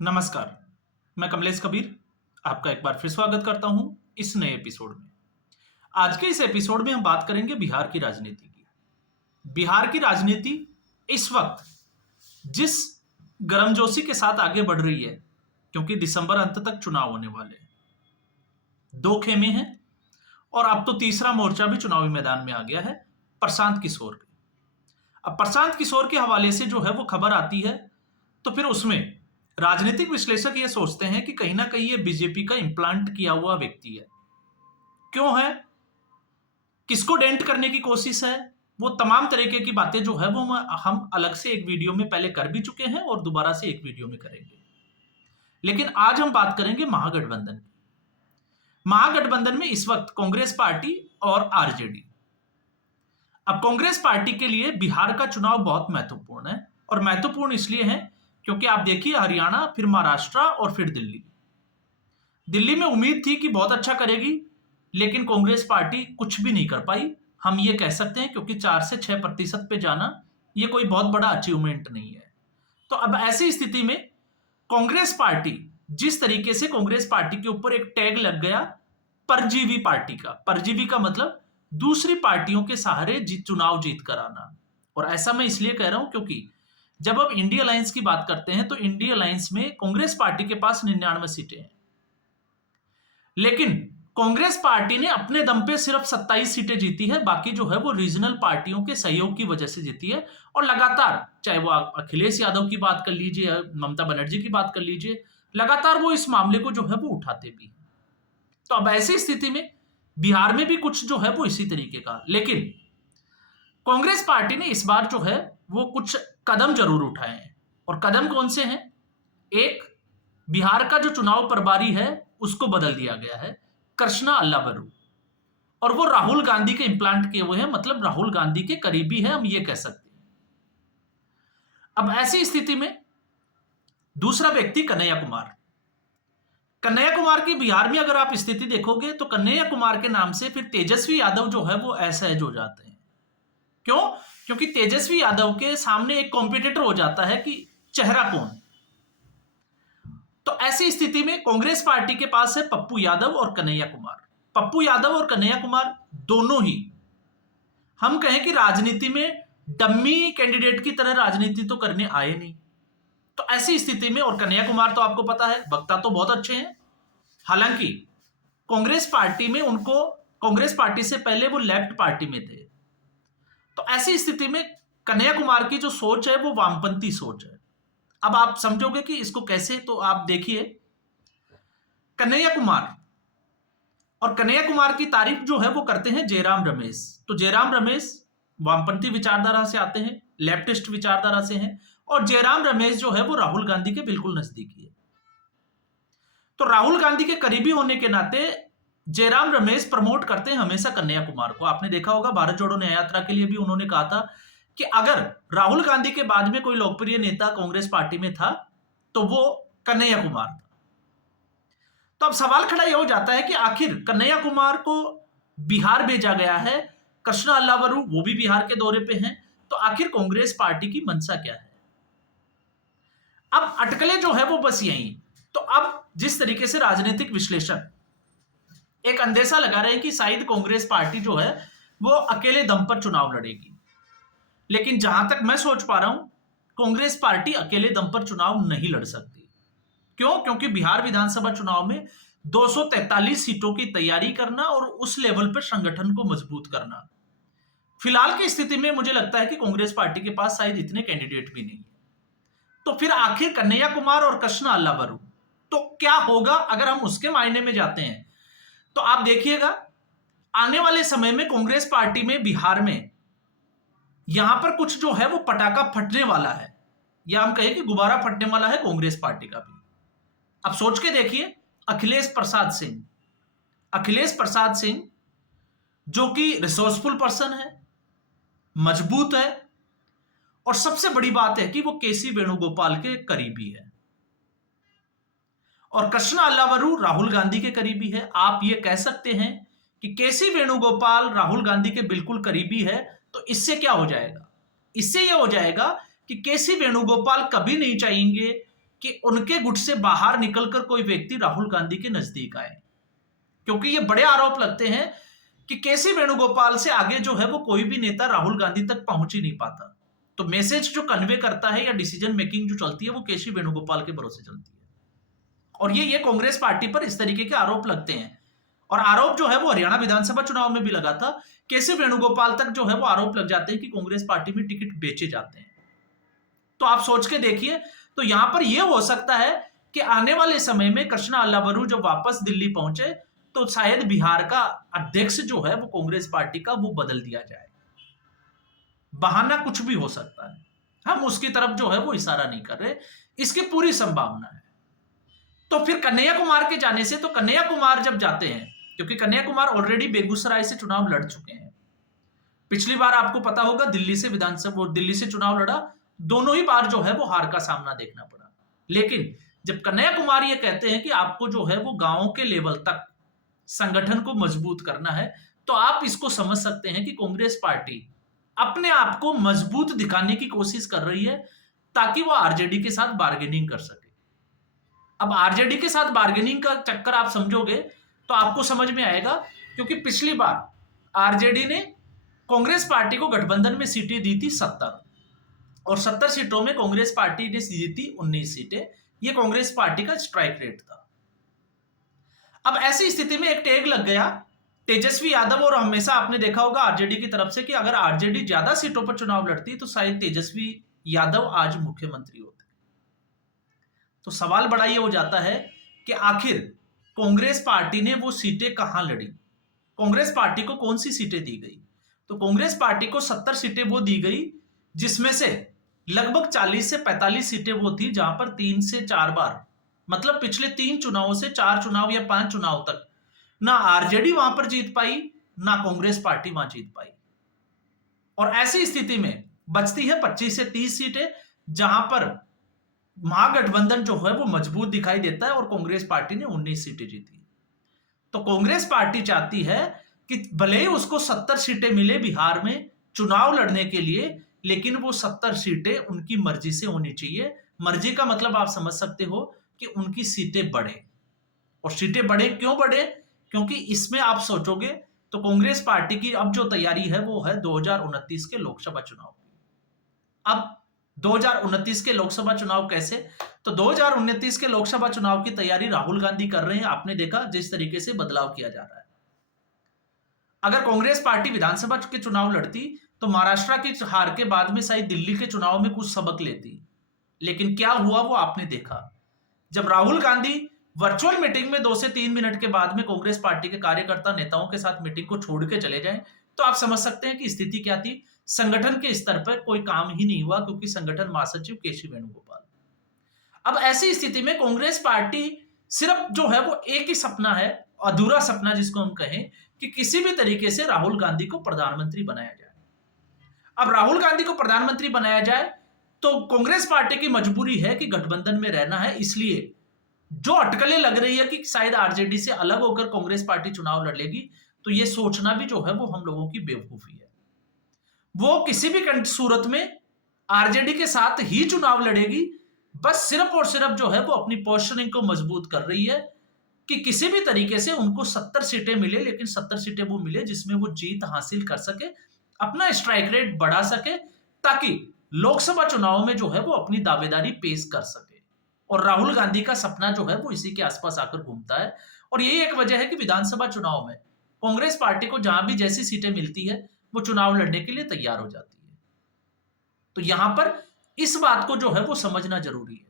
नमस्कार, मैं कमलेश कबीर आपका एक बार फिर स्वागत करता हूं इस नए एपिसोड में। आज के इस एपिसोड में हम बात करेंगे बिहार की राजनीति की। बिहार की राजनीति इस वक्त जिस गर्मजोशी के साथ आगे बढ़ रही है, क्योंकि दिसंबर अंत तक चुनाव होने वाले हैं। दो खेमे हैं और अब तो तीसरा मोर्चा भी चुनावी मैदान में आ गया है, प्रशांत किशोर का। अब प्रशांत किशोर के हवाले से जो है वो खबर आती है, तो फिर उसमें राजनीतिक विश्लेषक ये सोचते हैं कि कहीं ना कहीं ये बीजेपी का इम्प्लांट किया हुआ व्यक्ति है। क्यों है, किसको डेंट करने की कोशिश है, वो तमाम तरीके की बातें जो है वो हम अलग से एक वीडियो में पहले कर भी चुके हैं और दोबारा से एक वीडियो में करेंगे। लेकिन आज हम बात करेंगे महागठबंधन की। महागठबंधन में इस वक्त कांग्रेस पार्टी और आरजेडी। अब कांग्रेस पार्टी के लिए बिहार का चुनाव बहुत महत्वपूर्ण है, और महत्वपूर्ण इसलिए है क्योंकि आप देखिए हरियाणा, फिर महाराष्ट्र और फिर दिल्ली। दिल्ली में उम्मीद थी कि बहुत अच्छा करेगी, लेकिन कांग्रेस पार्टी कुछ भी नहीं कर पाई, हम ये कह सकते हैं, क्योंकि 4 से 6% पे जाना ये कोई बहुत बड़ा अचीवमेंट नहीं है। तो अब ऐसी स्थिति में कांग्रेस पार्टी, जिस तरीके से कांग्रेस पार्टी के ऊपर एक टैग लग गया परजीवी पार्टी का, परजीवी का मतलब दूसरी पार्टियों के सहारे चुनाव जीत कर आना। और ऐसा मैं इसलिए कह रहा हूं क्योंकि जब हम इंडिया अलायंस की बात करते हैं तो इंडिया अलायंस में कांग्रेस पार्टी के पास 99 सीटें हैं, लेकिन कांग्रेस पार्टी ने अपने दम पे सिर्फ 27 सीटें जीती है। बाकी जो है वो रीजनल पार्टियों के सहयोग की वजह से जीती है, और लगातार, चाहे वो आप अखिलेश यादव की बात कर लीजिए, ममता बनर्जी की बात कर लीजिए, लगातार वो इस मामले को जो है वो उठाते भी हैं। तो अब ऐसी स्थिति में बिहार में भी कुछ जो है वो इसी तरीके का, लेकिन कांग्रेस पार्टी ने इस बार जो है वो कुछ कदम जरूर उठाए हैं। और कदम कौन से हैं? एक, बिहार का जो चुनाव प्रभारी है उसको बदल दिया गया है, कृष्णा अल्लावरू, और वो राहुल गांधी के इंप्लांट किए हुए हैं, मतलब राहुल गांधी के करीबी है, हम ये कह सकते हैं। अब ऐसी स्थिति में दूसरा व्यक्ति कन्हैया कुमार। कन्हैया कुमार की बिहार में अगर आप स्थिति देखोगे तो कन्हैया कुमार के नाम से फिर तेजस्वी यादव जो है वो असहज हो जाते हैं। क्यों? क्योंकि तेजस्वी यादव के सामने एक कॉम्पिटिटर हो जाता है कि चेहरा कौन। तो ऐसी स्थिति में कांग्रेस पार्टी के पास है पप्पू यादव और कन्हैया कुमार। पप्पू यादव और कन्हैया कुमार दोनों ही, हम कहें कि राजनीति में डम्मी कैंडिडेट की तरह राजनीति तो करने आए नहीं। तो ऐसी स्थिति में, और कन्हैया कुमार तो आपको पता है वक्ता तो बहुत अच्छे हैं, हालांकि कांग्रेस पार्टी में उनको, कांग्रेस पार्टी से पहले वो लेफ्ट पार्टी में थे। तो ऐसी स्थिति में कन्हैया कुमार की जो सोच है वो वामपंथी सोच है। अब आप समझोगे कि इसको कैसे, तो आप देखिए कन्हैया कुमार, और कन्हैया कुमार की तारीफ जो है वो करते हैं जयराम रमेश। तो जयराम रमेश वामपंथी विचारधारा से आते हैं, लेफ्टिस्ट विचारधारा से हैं, और जयराम रमेश जो है वो राहुल गांधी के बिल्कुल नजदीकी है। तो राहुल गांधी के करीबी होने के नाते जयराम रमेश प्रमोट करते हैं हमेशा कन्हैया कुमार को। आपने देखा होगा भारत जोड़ो न्याय यात्रा के लिए भी उन्होंने कहा था कि अगर राहुल गांधी के बाद में कोई लोकप्रिय नेता कांग्रेस पार्टी में था तो वो कन्हैया कुमार था। तो अब सवाल खड़ा यह हो जाता है कि आखिर कन्हैया कुमार को बिहार भेजा गया है, कृष्णा अल्लावरू वो भी बिहार के दौरे पे हैं, तो आखिर कांग्रेस पार्टी की मंशा क्या है? अब अटकलें जो है वो बस यही। तो अब जिस तरीके से राजनीतिक विश्लेषक एक अंदेशा लगा रहे हैं कि शायद कांग्रेस पार्टी जो है वो अकेले दम पर चुनाव लड़ेगी, लेकिन जहां तक मैं सोच पा रहा हूं कांग्रेस पार्टी अकेले दम पर चुनाव नहीं लड़ सकती। क्यों? क्योंकि बिहार विधानसभा चुनाव में 243 सीटों की तैयारी करना और उस लेवल पर संगठन को मजबूत करना, फिलहाल की स्थिति में मुझे लगता है कि कांग्रेस पार्टी के पास शायद इतने कैंडिडेट भी नहीं है। तो फिर आखिर कन्हैया कुमार और कृष्णा अल्लावरू, तो क्या होगा अगर हम उसके मायने में जाते हैं? तो आप देखिएगा आने वाले समय में कांग्रेस पार्टी में बिहार में यहां पर कुछ जो है वो पटाखा फटने वाला है, या हम कहें कि गुब्बारा फटने वाला है कांग्रेस पार्टी का भी। अब सोच के देखिए, अखिलेश प्रसाद सिंह, अखिलेश प्रसाद सिंह जो कि रिसोर्सफुल पर्सन है, मजबूत है, और सबसे बड़ी बात है कि वो केसी वेणुगोपाल के करीबी है, और कृष्णा अल्लावरू राहुल गांधी के करीबी है। आप ये कह सकते हैं कि केसी वेणुगोपाल राहुल गांधी के बिल्कुल करीबी है। तो इससे क्या हो जाएगा? इससे यह हो जाएगा कि केसी वेणुगोपाल कभी नहीं चाहेंगे कि उनके गुट से बाहर निकलकर कोई व्यक्ति राहुल गांधी के नजदीक आए, क्योंकि ये बड़े आरोप लगते हैं कि केसी वेणुगोपाल से आगे जो है वो कोई भी नेता राहुल गांधी तक पहुंच ही नहीं पाता। तो मैसेज जो कन्वे करता है या डिसीजन मेकिंग जो चलती है वो केसी वेणुगोपाल के भरोसे चलती है। और ये कांग्रेस पार्टी पर इस तरीके के आरोप लगते हैं। और आरोप जो है वो हरियाणा विधानसभा चुनाव में भी लगा था। केसी वेणुगोपाल तक जो है वो आरोप लग जाते हैं कि कांग्रेस पार्टी में टिकट बेचे जाते हैं। तो आप सोच के देखिए, तो यहां पर यह हो सकता है कि आने वाले समय में कृष्णा अल्लावरू जब वापस दिल्ली पहुंचे तो शायद बिहार का अध्यक्ष जो है वो कांग्रेस पार्टी का वो बदल दिया जाए। बहाना कुछ भी हो सकता है, हम उसकी तरफ जो है वो इशारा नहीं कर रहे, इसकी पूरी संभावना है। तो फिर कन्हैया कुमार के जाने से, तो कन्हैया कुमार जब जाते हैं, क्योंकि कन्हैया कुमार ऑलरेडी बेगूसराय से चुनाव लड़ चुके हैं। पिछली बार आपको पता होगा दिल्ली से विधानसभा, दिल्ली से चुनाव लड़ा, दोनों ही बार जो है वो हार का सामना देखना पड़ा। लेकिन जब कन्हैया कुमार ये कहते हैं कि आपको जो है वो गांवों के लेवल तक संगठन को मजबूत करना है, तो आप इसको समझ सकते हैं कि कांग्रेस पार्टी अपने आप को मजबूत दिखाने की कोशिश कर रही है ताकि वो आरजेडी के साथ बार्गेनिंग कर सके। अब आरजेडी के साथ बार्गेनिंग का चक्कर आप समझोगे तो आपको समझ में आएगा, क्योंकि पिछली बार आरजेडी ने कांग्रेस पार्टी को गठबंधन में सीटें दी थी 70, और 70 सीटों में कांग्रेस पार्टी ने जीती 19 सीटें। यह कांग्रेस पार्टी का स्ट्राइक रेट था। अब ऐसी स्थिति में एक टैग लग गया तेजस्वी यादव, और हमेशा आपने देखा होगा आरजेडी की तरफ से कि अगर आरजेडी ज्यादा सीटों पर चुनाव लड़ती तो शायद तेजस्वी यादव आज मुख्यमंत्री होते। तो सवाल बड़ा ये हो जाता है कि आखिर कांग्रेस पार्टी ने वो सीटें कहां लड़ी, कांग्रेस पार्टी को कौन सी सीटें दी गई। तो कांग्रेस पार्टी को 70 सीटें वो दी गई, जिसमें से लगभग 40 से 45 सीटें वो थी जहां पर 3 से 4 बार, मतलब पिछले 3 चुनावों से 4 चुनाव या 5 चुनाव तक ना आरजेडी वहां पर जीत पाई, ना कांग्रेस पार्टी वहां जीत पाई। और ऐसी स्थिति में बचती है 25 से 30 सीटें, जहां पर महागठबंधन जो है वो मजबूत दिखाई देता है, और कांग्रेस पार्टी ने 19 सीटें जीती। तो कांग्रेस पार्टी चाहती है कि भले ही उसको 70 सीटें मिले बिहार में चुनाव लड़ने के लिए, लेकिन वो 70 सीटें उनकी मर्जी से होनी चाहिए। मर्जी का मतलब आप समझ सकते हो कि उनकी सीटें बढ़े। और सीटें बढ़े क्यों बढ़े? क्योंकि इसमें आप सोचोगे तो कांग्रेस पार्टी की अब जो तैयारी है वो है 2029 के लोकसभा चुनाव। अब 2029 के लोकसभा चुनाव कैसे? तो 2029 के लोकसभा चुनाव की तैयारी राहुल गांधी कर रहे हैं। आपने देखा जिस तरीके से बदलाव किया जा रहा है। अगर कांग्रेस पार्टी विधानसभा के चुनाव लड़ती तो महाराष्ट्र की हार के बाद में शायद दिल्ली के चुनाव में कुछ सबक लेती। लेकिन क्या हुआ वो आपने देखा। जब राहुल गांधी वर्चुअल मीटिंग में 2 से 3 मिनट के बाद में कांग्रेस पार्टी के कार्यकर्ता नेताओं के साथ मीटिंग को छोड़ के चले जाएं, तो आप समझ सकते हैं कि स्थिति क्या थी। संगठन के स्तर पर कोई काम ही नहीं हुआ, क्योंकि संगठन महासचिव केसी वेणुगोपाल। अब ऐसी स्थिति में कांग्रेस पार्टी सिर्फ जो है वो एक ही सपना है, अधूरा सपना जिसको हम कहें, कि किसी भी तरीके से राहुल गांधी को प्रधानमंत्री बनाया जाए। अब राहुल गांधी को प्रधानमंत्री बनाया जाए तो कांग्रेस पार्टी की मजबूरी है कि गठबंधन में रहना है। इसलिए जो अटकलें लग रही है कि शायद आरजेडी से अलग होकर कांग्रेस पार्टी चुनाव लड़ लेगी, तो यह सोचना भी जो है वो हम लोगों की बेवकूफी है। वो किसी भी सूरत में आरजेडी के साथ ही चुनाव लड़ेगी, बस सिर्फ और सिर्फ जो है वो अपनी पोजीशनिंग को मजबूत कर रही है कि किसी भी तरीके से उनको 70 सीटें मिले, लेकिन 70 सीटें वो मिले जिसमें वो जीत हासिल कर सके, अपना स्ट्राइक रेट बढ़ा सके, ताकि लोकसभा चुनाव में जो है वो अपनी दावेदारी पेश कर सके। और राहुल गांधी का सपना जो है वो इसी के आसपास आकर घूमता है। और यही एक वजह है कि विधानसभा चुनाव में कांग्रेस पार्टी को जहां भी जैसी सीटें मिलती है वो चुनाव लड़ने के लिए तैयार हो जाती है। तो यहां पर इस बात को जो है वो समझना जरूरी है।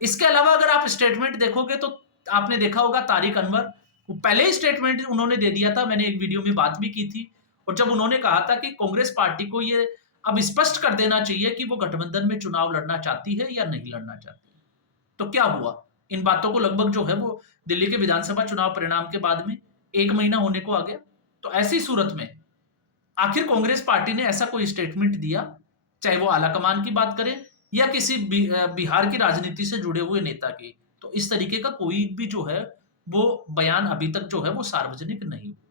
इसके अलावा अगर आप स्टेटमेंट देखोगे तो आपने देखा होगा तारिक अनवर, पहले ही स्टेटमेंट उन्होंने दे दिया था, मैंने एक वीडियो में बात भी की थी। और जब उन्होंने कहा था कि कांग्रेस पार्टी को ये अब स्पष्ट कर देना चाहिए कि वो गठबंधन में चुनाव लड़ना चाहती है या नहीं लड़ना चाहती, तो क्या हुआ? इन बातों को लगभग जो है वो दिल्ली के विधानसभा चुनाव परिणाम के बाद में 1 महीना होने को आ गया। तो ऐसी सूरत में आखिर कांग्रेस पार्टी ने ऐसा कोई स्टेटमेंट दिया, चाहे वो आलाकमान की बात करें या किसी बिहार की राजनीति से जुड़े हुए नेता की, तो इस तरीके का कोई भी जो है वो बयान अभी तक जो है वो सार्वजनिक नहीं हुआ।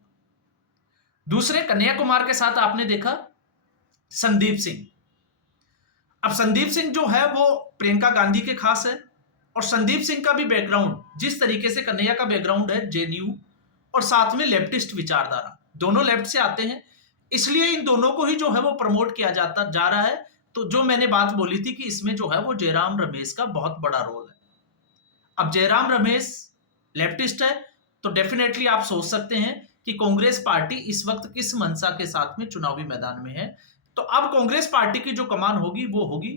दूसरे कन्हैया कुमार के साथ आपने देखा संदीप सिंह। अब संदीप सिंह जो है वो प्रियंका गांधी के खास है, और संदीप सिंह का भी बैकग्राउंड, जिस तरीके से कन्हैया का बैकग्राउंड है जेएनयू और साथ में लेफ्टिस्ट विचारधारा, दोनों लेफ्ट से आते हैं, इसलिए इन दोनों को ही जो है वो प्रमोट किया जाता जा रहा है। तो जो मैंने बात बोली थी कि इसमें जो है वो जयराम रमेश का बहुत बड़ा रोल है। अब जयराम रमेश लेफ्टिस्ट है, तो डेफिनेटली आप सोच सकते हैं कि कांग्रेस पार्टी इस वक्त किस मंशा के साथ में चुनावी मैदान में है। तो अब कांग्रेस पार्टी की जो कमान होगी वो होगी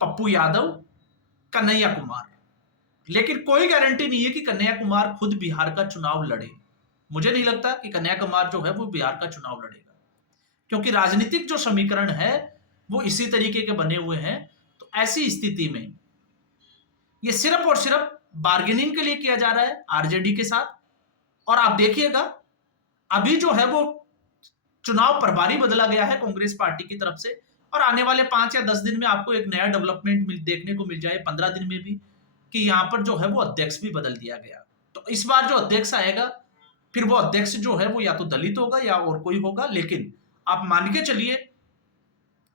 पप्पू यादव, कन्हैया कुमार। लेकिन कोई गारंटी नहीं है कि कन्हैया कुमार खुद बिहार का चुनाव लड़े। मुझे नहीं लगता कि कन्हैया कुमार जो है वो बिहार का चुनाव लड़ेगा, क्योंकि राजनीतिक जो समीकरण है वो इसी तरीके के बने हुए हैं। तो ऐसी स्थिति में ये सिर्फ और सिर्फ बार्गेनिंग के लिए किया जा रहा है आरजेडी के साथ। और आप देखिएगा, अभी जो है वो चुनाव प्रभारी बदला गया है कांग्रेस पार्टी की तरफ से, और आने वाले 5 या 10 दिन में आपको एक नया डेवलपमेंट देखने को मिल जाए, 15 दिन में भी, कि यहां पर जो है वो अध्यक्ष भी बदल दिया गया। तो इस बार जो अध्यक्ष आएगा, फिर वो अध्यक्ष जो है वो या तो दलित होगा या और कोई होगा, लेकिन आप मान के चलिए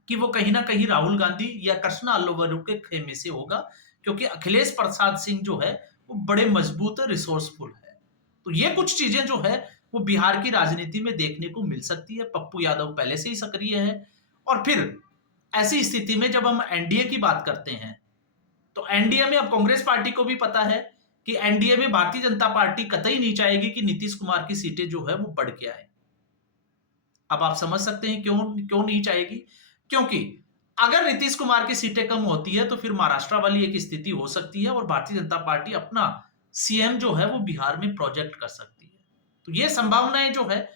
कि वो कहीं ना कहीं राहुल गांधी या कृष्णा अल्लोवरू के खेमे से होगा, क्योंकि अखिलेश प्रसाद सिंह जो है वो बड़े मजबूत रिसोर्सफुल है। तो ये कुछ चीजें जो है वो बिहार की राजनीति में देखने को मिल सकती है। पप्पू यादव पहले से ही सक्रिय है, और फिर ऐसी स्थिति में जब हम एनडीए की बात करते हैं, तो एनडीए में अब कांग्रेस पार्टी को भी पता है कि एनडीए में भारतीय जनता पार्टी कतई नहीं चाहेगी कि नीतीश कुमार की सीटें जो है वो बढ़ के आए। अब आप समझ सकते हैं क्यों क्यों नहीं चाहेगी, क्योंकि अगर नीतीश कुमार की सीटें कम होती है तो फिर महाराष्ट्र वाली एक स्थिति हो सकती है और भारतीय जनता पार्टी अपना सीएम जो है वो बिहार में प्रोजेक्ट कर सकती है। तो ये संभावनाएं जो है,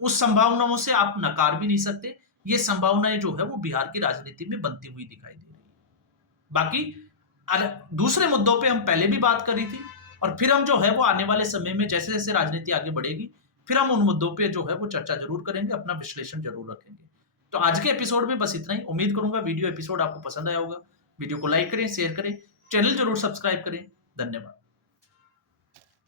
उस संभावनाओं से आप नकार भी नहीं सकते। ये संभावनाएं जो है वो बिहार की राजनीति में बनती हुई दिखाई दे रही है। बाकी दूसरे मुद्दों पे हम पहले भी बात करी थी, और फिर हम जो है वो आने वाले समय में जैसे जैसे राजनीति आगे बढ़ेगी, फिर हम उन मुद्दों पे जो है वो चर्चा जरूर करेंगे, अपना विश्लेषण जरूर रखेंगे। तो आज के एपिसोड में बस इतना ही। उम्मीद करूंगा वीडियो एपिसोड आपको पसंद आया होगा। वीडियो को लाइक करें, शेयर करें, चैनल जरूर सब्सक्राइब करें। धन्यवाद।